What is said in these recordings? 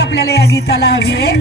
आपल्याला या गीताला हवी आहे।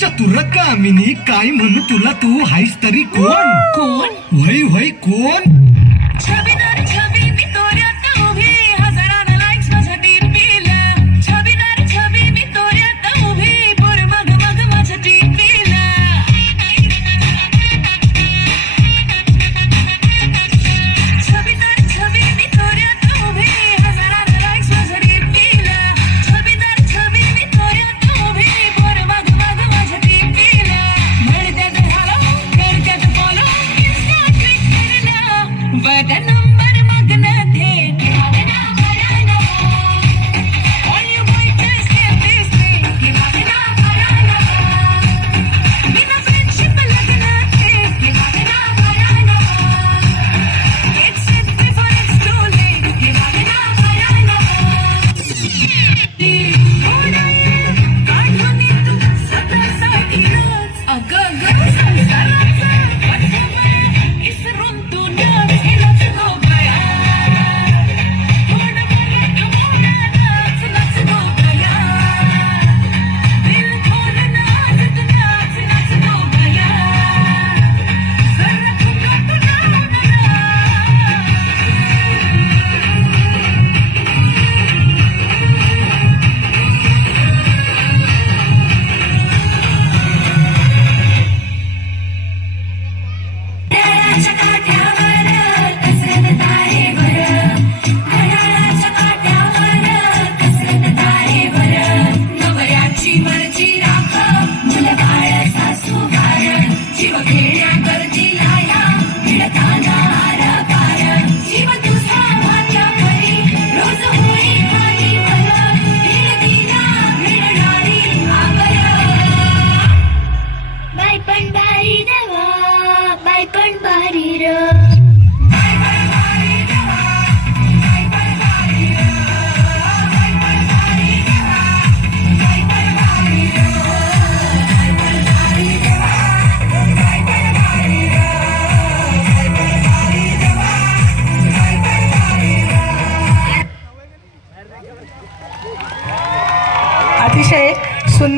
चतुर कामिनी काय म्हणू तुला तू हायस तरी कोण कोण वय वय कोण छबीदार छबी मी तोऱ्यात उभी हजारानं लाईक्स माझ्या डीपीला छबीदार छबी मी तोऱ्यात उभी पोर मग मग माझ्या डीपीला छबीदार छबी मी तोऱ्यात उभी हजारानं लाईक्स माझ्या डीपीला छबीदार छबी मी तोऱ्यात उभी पोर मग मग माझ्या डीपीला म्हणतात हॅलो करतात फॉलो इंस्टा क्लिक करना बटन नंबर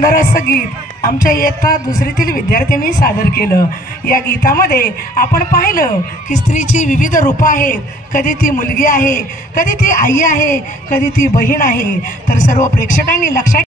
सुंदर असं गीत आमच्या इयत्ता दुसरीतील विद्यार्थ्यांनी सादर केलं. या गीतामध्ये आपण पाहिलं की स्त्रीची विविध रूपं आहेत. कधी ती मुलगी आहे, कधी ती आई आहे, कधी ती बहीण आहे. तर सर्व प्रेक्षकांनी लक्षात